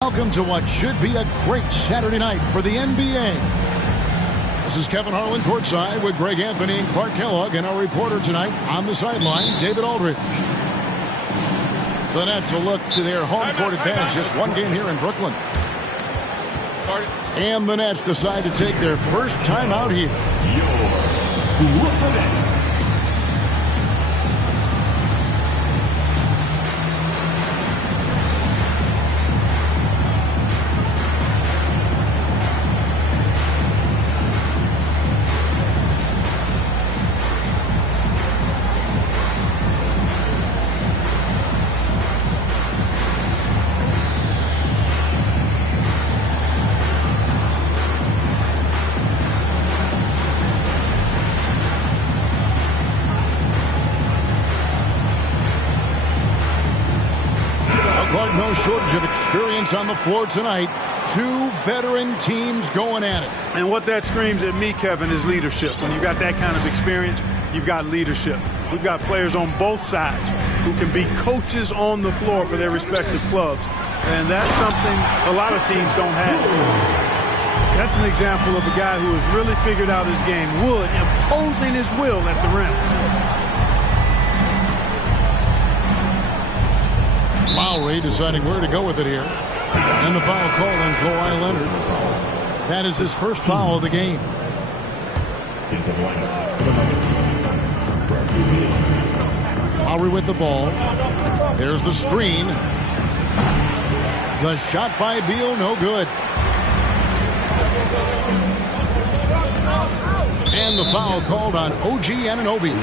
Welcome to what should be a great Saturday night for the NBA. This is Kevin Harlan courtside with Greg Anthony and Clark Kellogg, and our reporter tonight on the sideline, David Aldridge. The Nets will look to their home court advantage, just one game here in Brooklyn. And the Nets decide to take their first time out here. Your Brooklyn. No shortage of experience on the floor tonight. Two veteran teams going at it. And what that screams at me, Kevin, is leadership. When you've got that kind of experience, you've got leadership. We've got players on both sides who can be coaches on the floor for their respective clubs. And that's something a lot of teams don't have. That's an example of a guy who has really figured out his game. Wood imposing his will at the rim. Lowry deciding where to go with it here. And the foul call on Kawhi Leonard. That is his first foul of the game. Lowry with the ball. There's the screen. The shot by Beal, no good. And the foul called on OG Anunoby.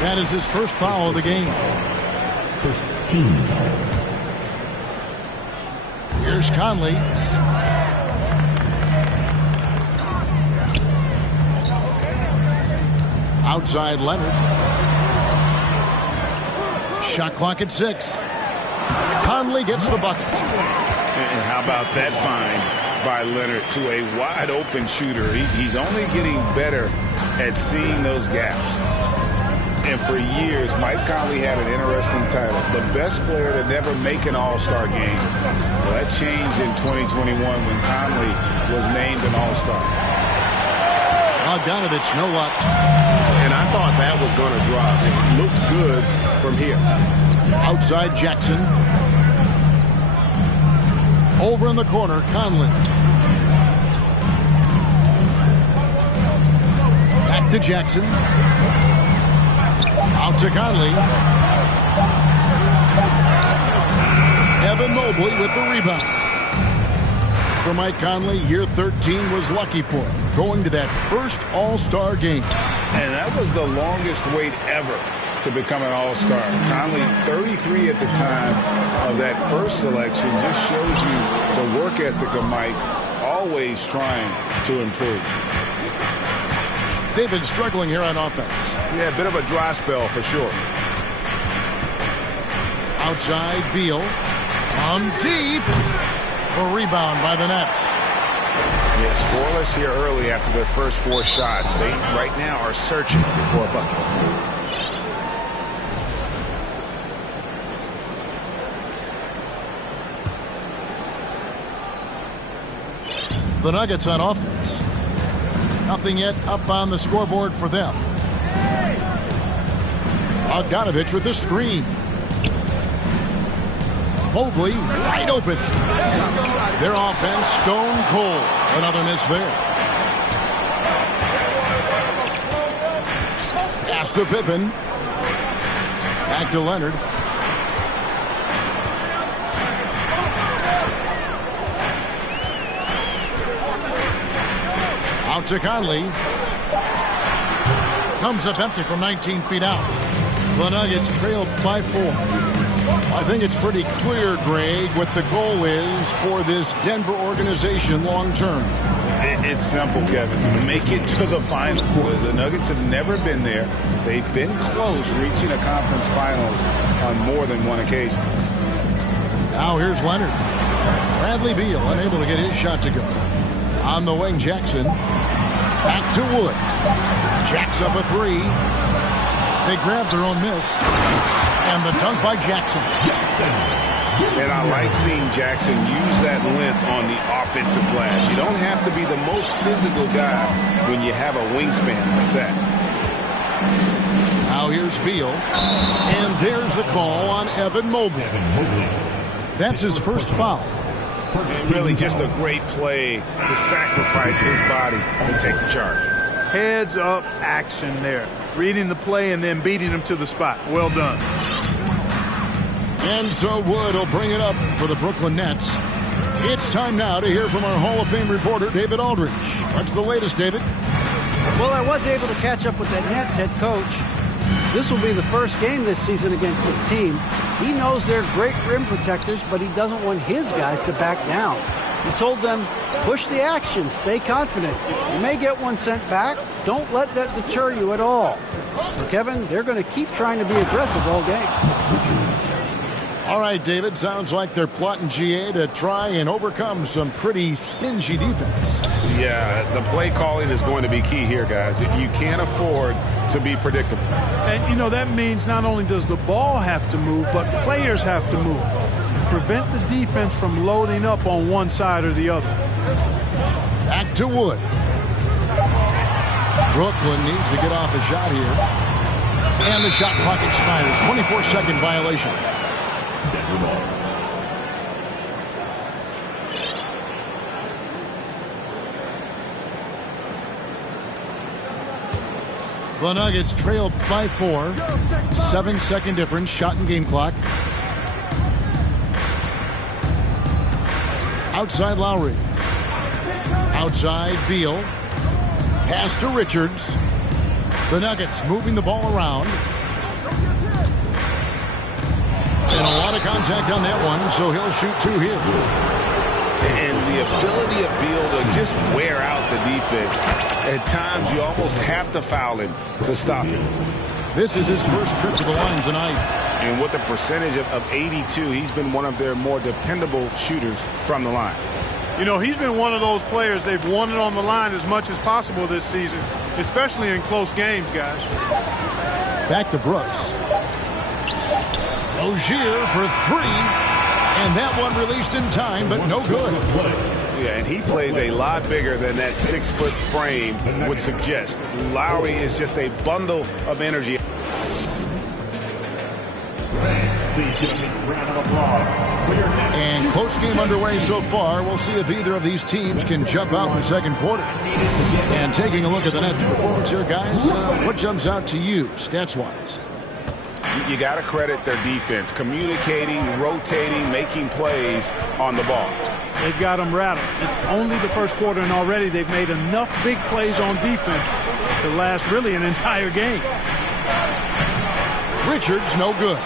That is his first foul of the game. First team foul. Here's Conley. Outside Leonard. Shot clock at 6. Conley gets the bucket. And how about that find by Leonard to a wide open shooter? He's only getting better at seeing those gaps. And for years, Mike Conley had an interesting title, the best player to never make an all-star game. Well, that changed in 2021 when Conley was named an all-star. Bogdanovich, no luck. And I thought that was going to drop. It looked good from here. Outside Jackson. Over in the corner, Conley. Back to Jackson. Out to Conley. Evan Mobley with the rebound. For Mike Conley, year 13 was lucky for him, going to that first All-Star game. And that was the longest wait ever to become an All-Star. Conley, 33 at the time of that first selection, just shows you the work ethic of Mike always trying to improve. They've been struggling here on offense. Yeah, a bit of a dry spell for sure. Outside, Beal. On deep. A rebound by the Nets. Yeah, scoreless here early after their first 4 shots. They right now are searching for a bucket. The Nuggets on offense. Nothing yet up on the scoreboard for them. Bogdanovich with the screen. Mobley wide open. Their offense stone cold. Another miss there. Pass to Pippen. Back to Leonard. Out to Conley. Comes up empty from 19 feet out. The Nuggets trailed by 4. I think it's pretty clear, Greg, what the goal is for this Denver organization long term. It's simple, Kevin. Make it to the final. The Nuggets have never been there. They've been close reaching a conference finals on more than one occasion. Now here's Leonard. Bradley Beal unable to get his shot to go. On the wing, Jackson. Back to Wood. Jacks up a 3. They grab their own miss. And the dunk by Jackson. And I like seeing Jackson use that length on the offensive glass. You don't have to be the most physical guy when you have a wingspan like that. Now here's Beal. And there's the call on Evan Mobley. That's his first foul. And really just a great play to sacrifice his body and take the charge. Heads up action there. Reading the play and then beating him to the spot. Well done. And so Wood will bring it up for the Brooklyn Nets. It's time now to hear from our Hall of Fame reporter, David Aldridge. What's the latest, David? Well, I was able to catch up with the Nets head coach. This will be the first game this season against this team. He knows they're great rim protectors, but he doesn't want his guys to back down. He told them, push the action, stay confident. You may get one sent back. Don't let that deter you at all. So, Kevin, they're going to keep trying to be aggressive all game. All right, David, sounds like they're plotting GA to try and overcome some pretty stingy defense. Yeah, the play calling is going to be key here, guys. You can't afford to be predictable. And, you know, that means not only does the ball have to move, but players have to move. Prevent the defense from loading up on one side or the other. Back to Wood. Brooklyn needs to get off a shot here. And the shot clock expires. 24-second violation. The Nuggets trailed by 4. 7-second difference. Shot and game clock. Outside Lowry. Outside Beal. Pass to Richards. The Nuggets moving the ball around. And a lot of contact on that one, so he'll shoot 2 here. And the ability of Beal to just wear out the defense. At times, you almost have to foul him to stop him. This is his first trip to the line tonight. And with a percentage of 82, he's been one of their more dependable shooters from the line. You know, he's been one of those players they've wanted on the line as much as possible this season, especially in close games, guys. Back to Brooks. Rozier for 3. And that one released in time, but no good. Yeah, and he plays a lot bigger than that 6-foot frame would suggest. Lowry is just a bundle of energy. And close game underway so far. We'll see if either of these teams can jump out in the second quarter. And taking a look at the Nets' performance here, guys, what jumps out to you, stats-wise? You got to credit their defense, communicating, rotating, making plays on the ball. They've got them rattled. It's only the first quarter, and already they've made enough big plays on defense to last really an entire game. Richards, no good.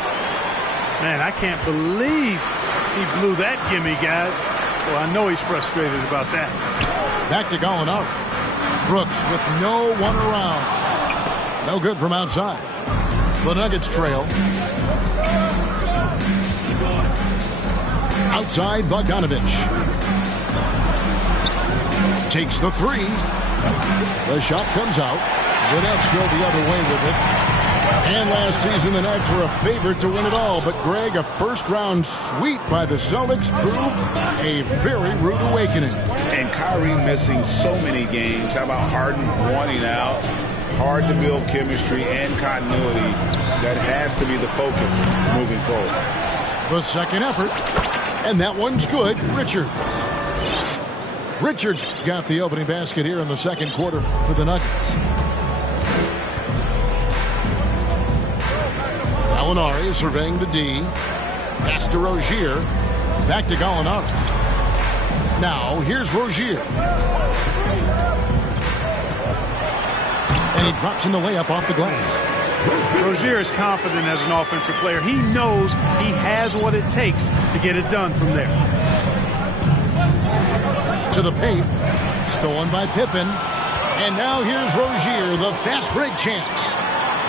Man, I can't believe he blew that gimme, guys. Well, I know he's frustrated about that. Back to Gallinari. Brooks with no one around. No good from outside. The Nuggets trail. Outside, Bogdanovich. Takes the three. The shot comes out. The Nets go the other way with it. And last season, the Nets were a favorite to win it all. But, Greg, a first-round sweep by the Celtics proved a very rude awakening. And Kyrie missing so many games. How about Harden wanting out? Hard to build chemistry and continuity. That has to be the focus moving forward. The second effort. And that one's good. Richards got the opening basket here in the second quarter for the Nuggets. Gallinari surveying the D. Pass to Rozier. Back to Gallinari. Now, here's Rozier. And he drops in the layup off the glass. Rozier is confident as an offensive player. He knows he has what it takes to get it done from there. To the paint. Stolen by Pippen. And now here's Rozier, the fast break chance.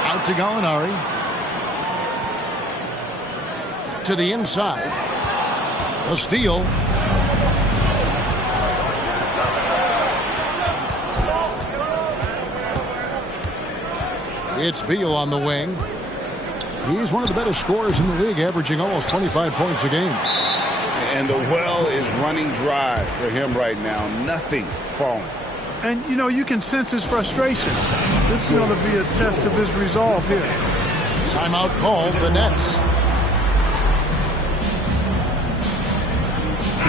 Out to Gallinari. To the inside. A steal. It's Beal on the wing. He's one of the better scorers in the league, averaging almost 25 points a game. And the well is running dry for him right now. Nothing falling. And, you know, you can sense his frustration. This is going to be a test of his resolve here. Timeout called, the Nets.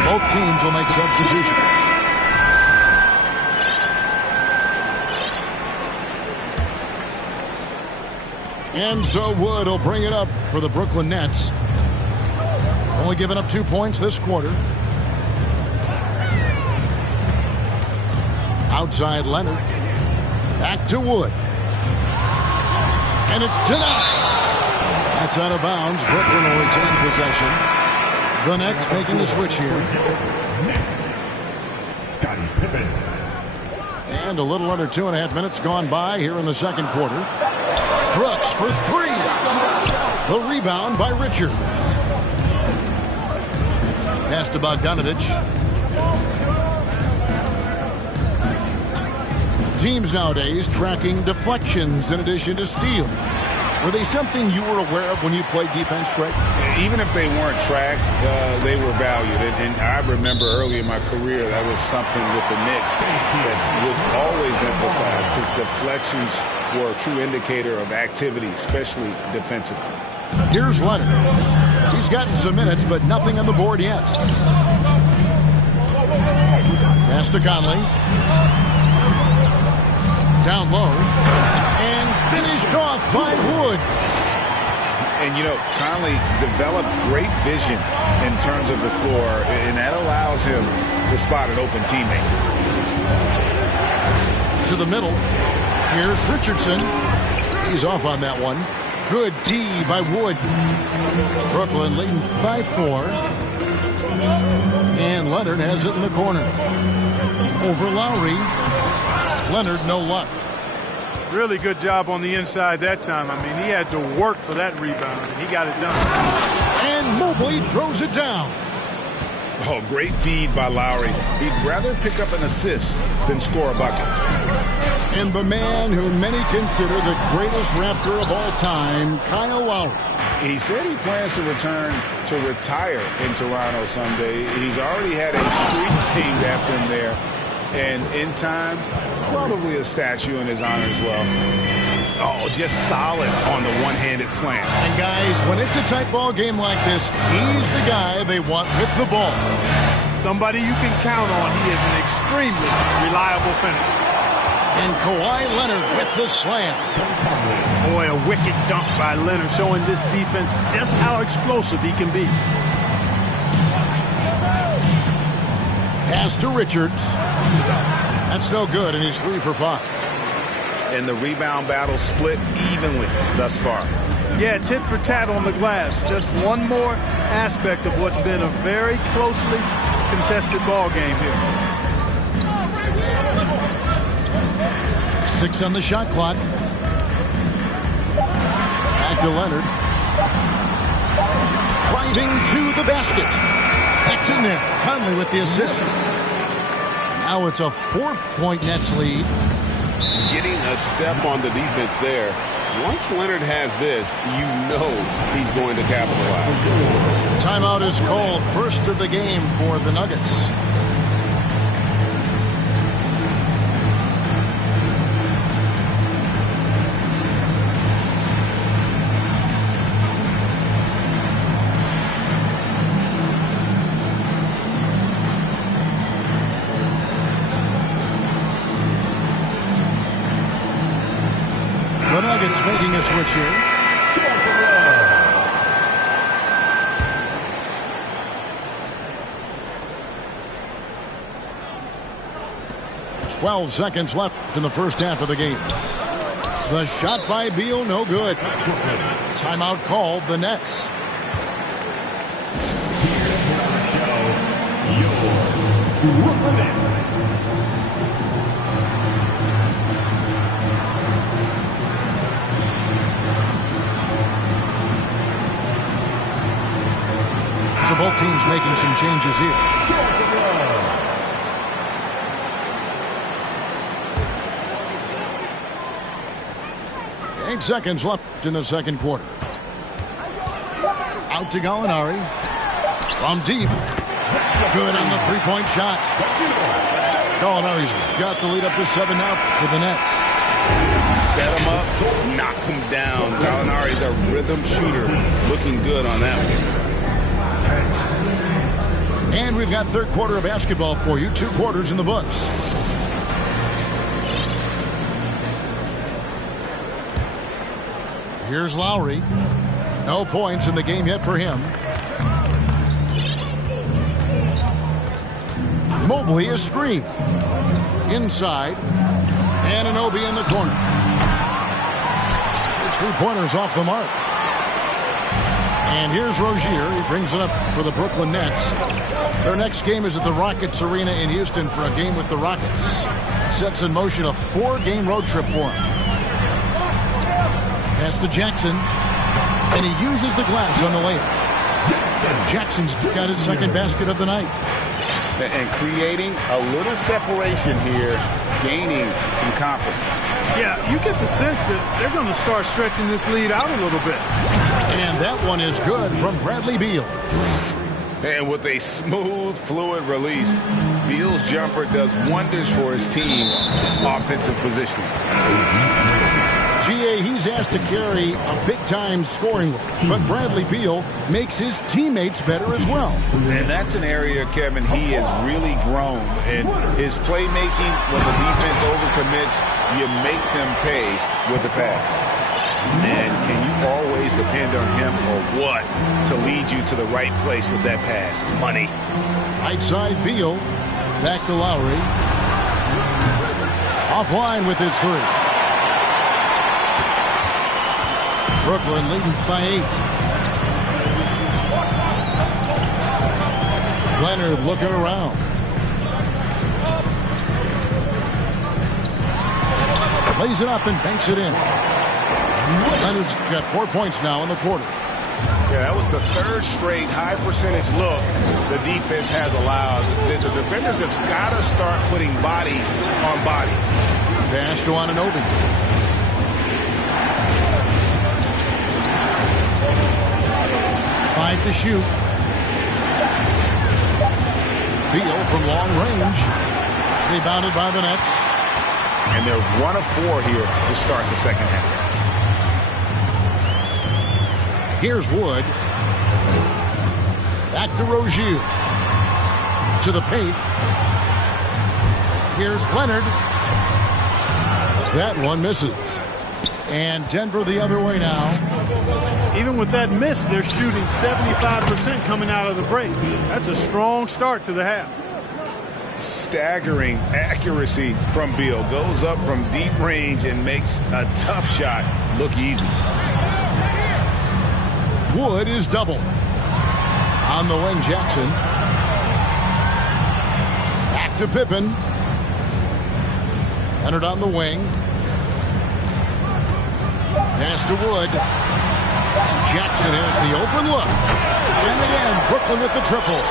Both teams will make substitutions. And so Wood will bring it up for the Brooklyn Nets. Only giving up 2 points this quarter. Outside Leonard. Back to Wood. And it's denied. That's out of bounds. Brooklyn will retain possession. The Nets making the switch here. And a little under 2.5 minutes gone by here in the second quarter. Brooks for three. The rebound by Richards. Pass to Bogdanovich. Teams nowadays tracking deflections in addition to steals. Were they something you were aware of when you played defense, Greg? Even if they weren't tracked, they were valued. And I remember early in my career that was something with the Knicks that would always emphasize, because deflections were a true indicator of activity, especially defensively. Here's Leonard. He's gotten some minutes, but nothing on the board yet. Pass to Conley. Down low. And finished off by Wood. And, you know, Conley developed great vision in terms of the floor, and that allows him to spot an open teammate. To the middle. Here's Richardson. He's off on that one. Good D by Wood. Brooklyn leading by 4. And Leonard has it in the corner. Over Lowry. Leonard, no luck. Really good job on the inside that time. I mean, he had to work for that rebound, and he got it done. And Mobley throws it down. Oh, great feed by Lowry. He'd rather pick up an assist than score a bucket. And the man who many consider the greatest Raptor of all time, Kyle Lowry. He said he plans to return to retire in Toronto someday. He's already had a street named after him there. And in time, probably a statue in his honor as well. Oh, just solid on the one-handed slam. And guys, when it's a tight ball game like this, he's the guy they want with the ball. Somebody you can count on. He is an extremely reliable finisher. And Kawhi Leonard with the slam. Boy, a wicked dunk by Leonard, showing this defense just how explosive he can be. Pass to Richards. That's no good, and he's 3 for 5. And the rebound battle split evenly thus far. Yeah, tit for tat on the glass. Just one more aspect of what's been a very closely contested ball game here. 6 on the shot clock. Back to Leonard. Driving to the basket. That's in there. Conley with the assist. Now it's a 4-point Nets lead. Getting a step on the defense there. Once Leonard has this, you know he's going to capitalize. Timeout is called. First of the game for the Nuggets. The Nuggets making a switch here. 12 seconds left in the first half of the game. The shot by Beal, no good. Timeout called, the Nets. So both teams making some changes here. 8 seconds left in the second quarter. Out to Gallinari. From deep. Good on the three-point shot. Gallinari's got the lead up to 7 now for the Nets. Set him up, knock him down. Gallinari's a rhythm shooter. Looking good on that one. And we've got third quarter of basketball for you. 2 quarters in the books. Here's Lowry. No points in the game yet for him. Mobley a screen. Inside. Anunoby in the corner. His 3-pointers off the mark. And here's Rozier. He brings it up for the Brooklyn Nets. Their next game is at the Rockets Arena in Houston for a game with the Rockets. Sets in motion a 4-game road trip for him. Pass to Jackson. And he uses the glass on the layup. Jackson's got his second basket of the night. And creating a little separation here, gaining some confidence. Yeah, you get the sense that they're going to start stretching this lead out a little bit. And that one is good from Bradley Beal. And with a smooth, fluid release, Beal's jumper does wonders for his team's offensive positioning. GA, he's asked to carry a big-time scoring load, but Bradley Beal makes his teammates better as well. And that's an area, Kevin, he has really grown. And his playmaking, when the defense overcommits, you make them pay with the pass. And can you always depend on him or what to lead you to the right place with that pass? Money. Right side, Beal. Back to Lowry. Offline with his 3. Brooklyn leading by 8. Leonard looking around. Lays it up and banks it in. Leonard's got 4 points now in the quarter. Yeah, that was the 3rd straight high percentage look the defense has allowed. The defenders have got to start putting bodies on bodies. Pass to Anunoby. 5 to shoot. Beal from long range. Rebounded by the Nets. And they're 1 of 4 here to start the second half. Here's Wood. Back to Rozier. To the paint. Here's Leonard. That one misses. And Denver the other way now. Even with that miss, they're shooting 75% coming out of the break. That's a strong start to the half. Staggering accuracy from Beal. Goes up from deep range and makes a tough shot look easy. Wood is double. On the wing, Jackson. to Pippen. Leonard on the wing. Pass to Wood. Jackson has the open look. And again, Brooklyn with the triple.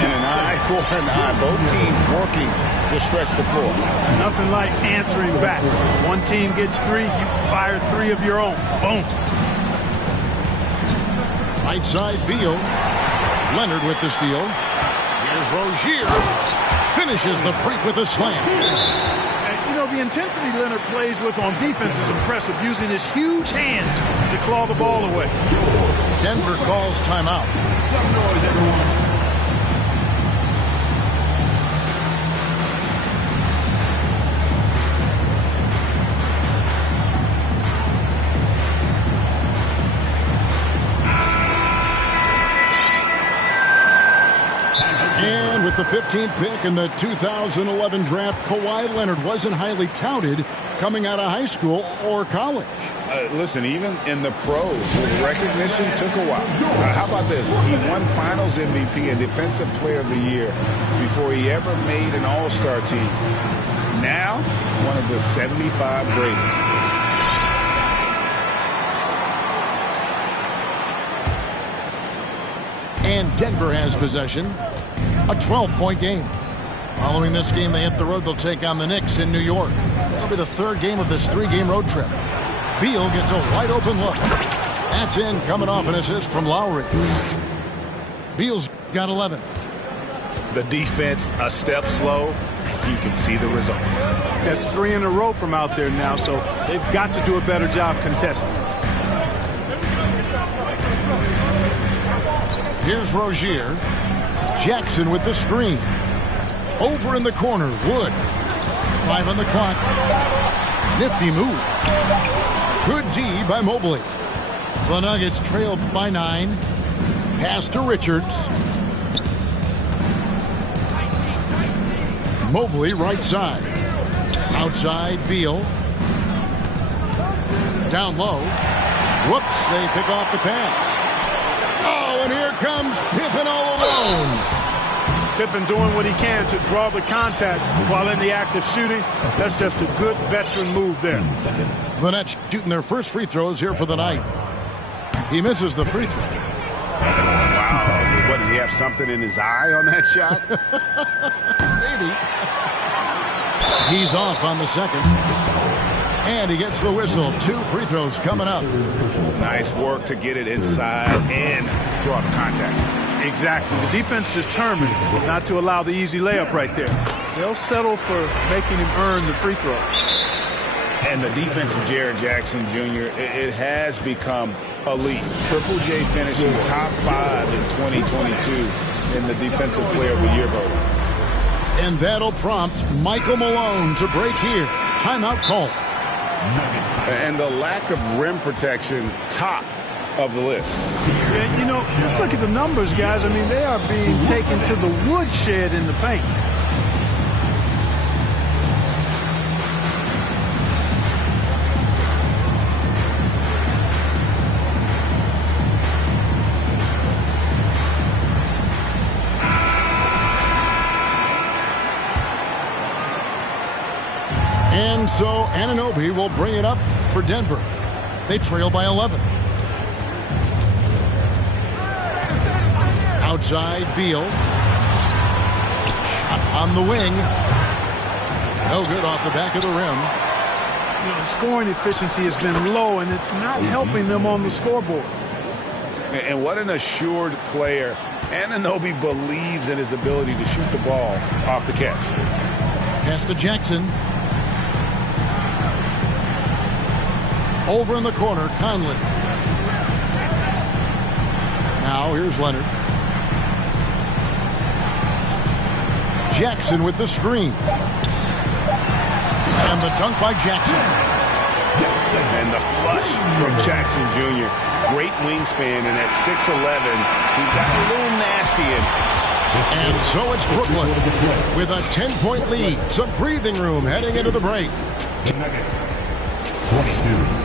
And an eye for an eye. Both teams working to stretch the floor. Nothing like answering back. One team gets 3, you fire 3 of your own. Boom. Right side, Beal. Leonard with the steal. Here's Rozier. Finishes the break with a slam. You know, the intensity Leonard plays with on defense is impressive, using his huge hands to claw the ball away. Denver calls timeout. Some noise, everyone. And with the 15th pick in the 2011 draft, Kawhi Leonard wasn't highly touted coming out of high school or college. Listen, even in the pros, the recognition took a while. How about this? He won Finals MVP and Defensive Player of the Year before he ever made an All-Star team. Now, one of the 75 greatest. And Denver has possession. A 12-point game. Following this game, they hit the road. They'll take on the Knicks in New York. That'll be the 3rd game of this 3-game road trip. Beal gets a wide-open look. That's in, coming off an assist from Lowry. Beal's got 11. The defense a step slow. You can see the result. That's 3 in a row from out there now, so they've got to do a better job contesting. Here's Rozier. Jackson with the screen. Over in the corner, Wood. 5 on the clock. Nifty move. Good D by Mobley. The Nuggets trailed by 9. Pass to Richards. Mobley right side. Outside, Beal. Down low. Whoops, they pick off the pass. Oh, and here comes Pippen all alone. Pippen doing what he can to draw the contact while in the act of shooting. That's just a good veteran move there. The Nets shooting their first free throws here for the night. He misses the free throw. Wow. What, did he have something in his eye on that shot? Maybe. He's off on the second. And he gets the whistle. 2 free throws coming up. Nice work to get it inside and draw the contact. Exactly. The defense determined not to allow the easy layup right there. They'll settle for making him earn the free throw. And the defense of Jared Jackson Jr., it has become elite. Triple J finishing top 5 in 2022 in the Defensive Player of the Year vote. And that'll prompt Michael Malone to break here. Timeout call. And the lack of rim protection, top of the list. Yeah, you know, just look at the numbers, guys. I mean, they are being taken to the woodshed in the paint. And so Anunoby will bring it up for Denver. They trail by 11. Outside, Beal. Shot on the wing. No good off the back of the rim. You know, the scoring efficiency has been low, and it's not helping them on the scoreboard. And what an assured player. Anunoby believes in his ability to shoot the ball off the catch. Pass to Jackson. Over in the corner, Conley. Now here's Leonard. Jackson with the screen. And the dunk by Jackson. And the flush from Jackson Jr. Great wingspan, and at 6'11", he's got a little nasty in it. And so it's Brooklyn with a 10-point lead. Some breathing room heading into the break. 22.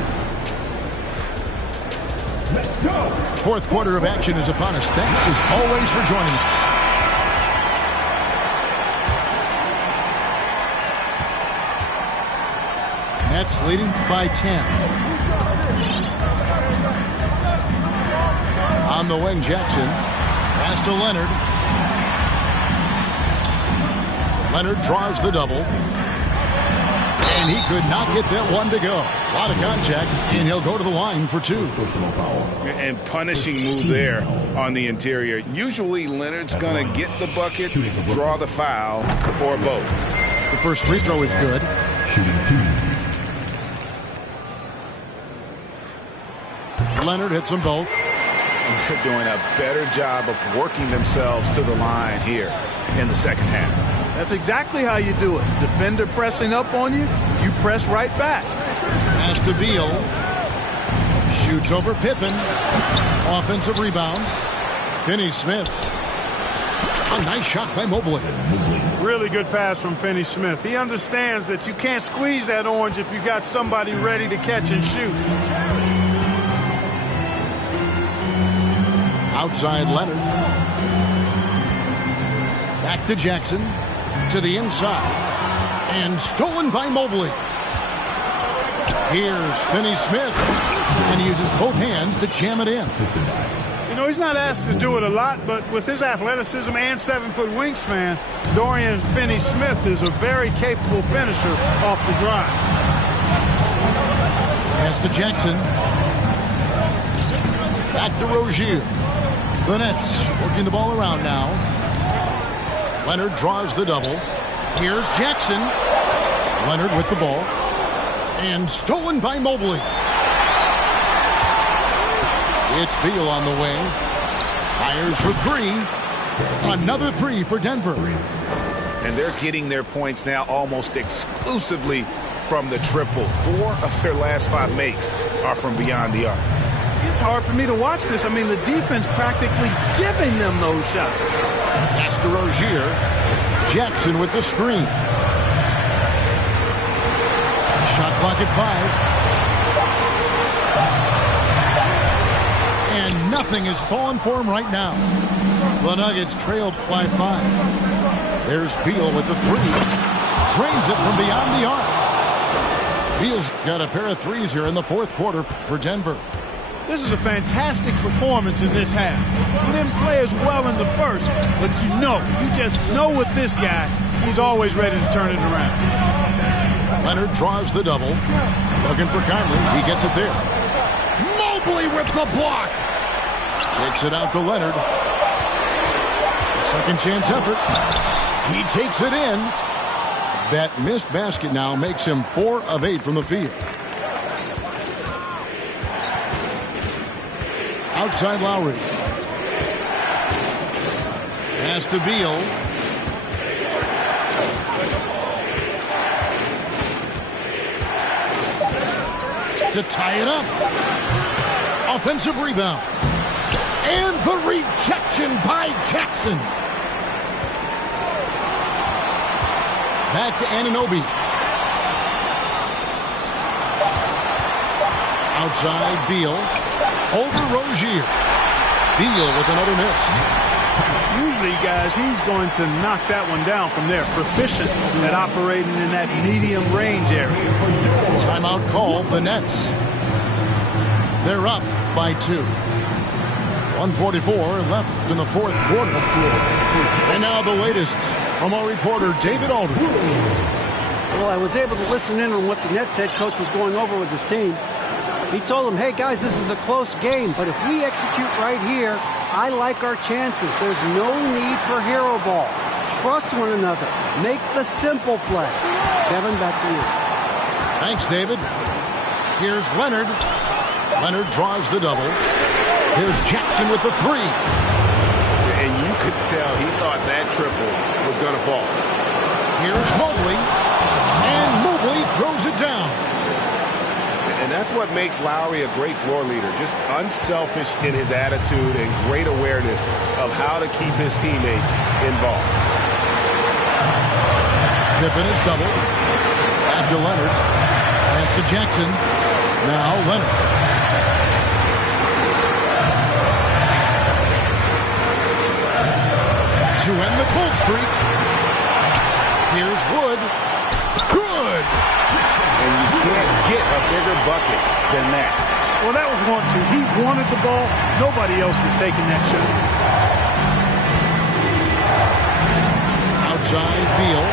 Fourth quarter of action is upon us. Thanks as always for joining us. Nets leading by 10. On the wing, Jackson. Pass to Leonard. Leonard draws the double. And he could not get that one to go. A lot of contact, and he'll go to the line for 2. And punishing move there on the interior. Usually Leonard's going to get the bucket, draw the foul, or both. The first free throw is good. Leonard hits them both. And they're doing a better job of working themselves to the line here in the second half. That's exactly how you do it. Defender pressing up on you, you press right back. Pass to Beal. Shoots over Pippen. Offensive rebound. Finney-Smith. A nice shot by Mobley. Really good pass from Finney-Smith. He understands that you can't squeeze that orange if you got somebody ready to catch and shoot. Outside Leonard. Back to Jackson. To the inside. And stolen by Mobley. Here's Finney-Smith. And he uses both hands to jam it in. You know, he's not asked to do it a lot, but with his athleticism and 7-foot wingspan, Dorian Finney-Smith is a very capable finisher off the drive. Pass to Jackson. Back to Rozier. The Nets working the ball around now. Leonard draws the double. Here's Jackson. Leonard with the ball. And stolen by Mobley. It's Beal on the wing. Fires for 3. Another 3 for Denver. And they're getting their points now almost exclusively from the triple. 4 of their last 5 makes are from beyond the arc. It's hard for me to watch this. I mean, the defense practically giving them those shots. Pass to Rozier. Jackson with the screen. Shot clock at 5. And nothing is falling for him right now. The Nuggets trail by 5. There's Beal with the 3. Drains it from beyond the arc. Beal's got a pair of 3s here in the fourth quarter for Denver. This is a fantastic performance in this half. He didn't play as well in the first, but you just know with this guy, he's always ready to turn it around. Leonard draws the double. Looking for Conley. He gets it there. Mobley with the block. Kicks it out to Leonard. Second chance effort. He takes it in. That missed basket now makes him 4 of 8 from the field. Outside Lowry. Pass to Beal. To tie it up. Offensive rebound. And the rejection by Jackson. Back to Anunoby. Outside Beal. Over Rozier. Beal with another miss. Usually, guys, he's going to knock that one down from there. Proficient at operating in that medium range area. Timeout call, the Nets. They're up by 2. 1:44 left in the fourth quarter. And now the latest from our reporter, David Aldridge. Well, I was able to listen in on what the Nets head coach was going over with his team. He told them, hey, guys, this is a close game, but if we execute right here, I like our chances. There's no need for hero ball. Trust one another. Make the simple play. Kevin, back to you. Thanks, David. Here's Leonard. Leonard draws the double. Here's Jackson with the 3. And you could tell he thought that triple was going to fall. Here's Mobley. And Mobley throws it down. And that's what makes Lowry a great floor leader. Just unselfish in his attitude and great awareness of how to keep his teammates involved. Pippen is doubled. Back to Leonard. Pass to Jackson. Now Leonard. To end the cold streak. Here's Wood. Good. And you can't a bigger bucket than that. Well, that was 1-2. He wanted the ball. Nobody else was taking that shot. Outside Beal.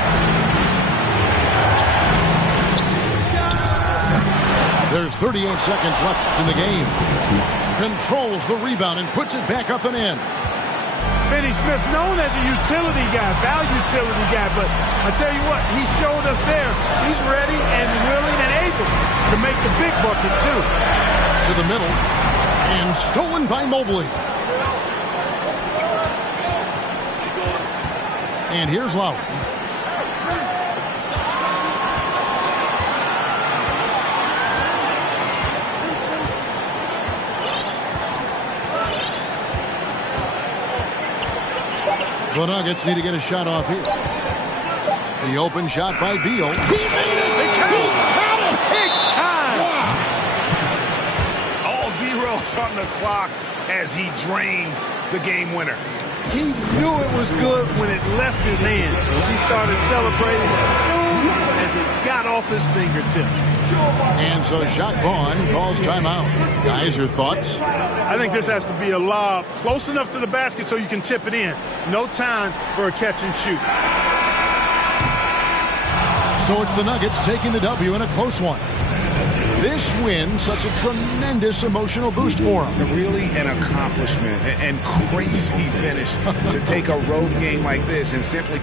There's 38 seconds left in the game. Controls the rebound and puts it back up and in. Finney Smith, known as a utility guy, value utility guy, but I tell you what, he showed us there. He's ready and willing and able to make the big bucket, too. To the middle, and stolen by Mobley. And here's Lowry. The Nuggets need to get a shot off here. The open shot by Beal. He made it! He got it! Big time! All zeros on the clock as he drains the game winner. He knew it was good when it left his hand. He started celebrating as soon as it got off his fingertip. And so Jacques Vaughn calls timeout. Guys, your thoughts? I think this has to be a lob close enough to the basket so you can tip it in. No time for a catch and shoot. So it's the Nuggets taking the W in a close one. This win, such a tremendous emotional boost for them. Really an accomplishment and crazy finish to take a road game like this and simply